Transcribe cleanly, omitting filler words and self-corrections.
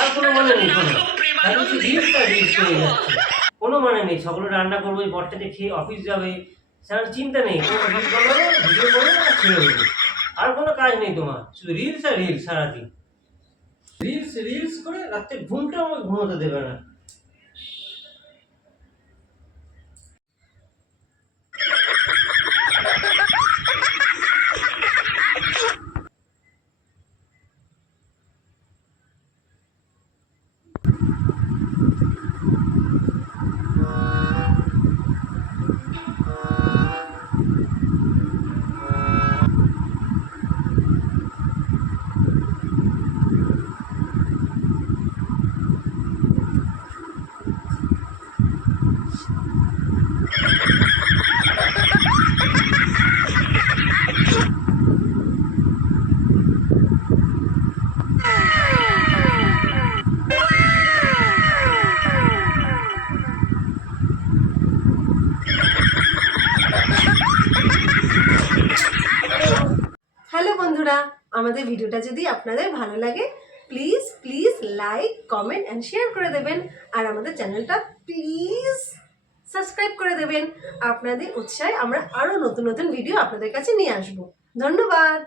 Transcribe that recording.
আর কোনো মানে নেই, কোনো মানে নেই। সকলে রান্না করবো, বরটাকে খেয়ে অফিস যাবে, স্যার চিন্তা নেই। ভিডিও করবে আর ছেড়ে দেবে, আর কোনো কাজ নেই তোমার, শুধু রিলস আর রিলস সারাদিন। রিলস রিলস করে রাত্রে ঘুমটাও আমাকে ঘুমোতে দেবে না। হ্যালো বন্ধুরা, আমাদের ভিডিওটা যদি আপনাদের ভালো লাগে please please like comment and share করে দেবেন, আর আমাদের চ্যানেলটা প্লিজ সাবস্ক্রাইব করে দেবেন। আপনাদের উৎসাহে আমরা আরও নতুন নতুন ভিডিও আপনাদের কাছে নিয়ে আসবো। ধন্যবাদ।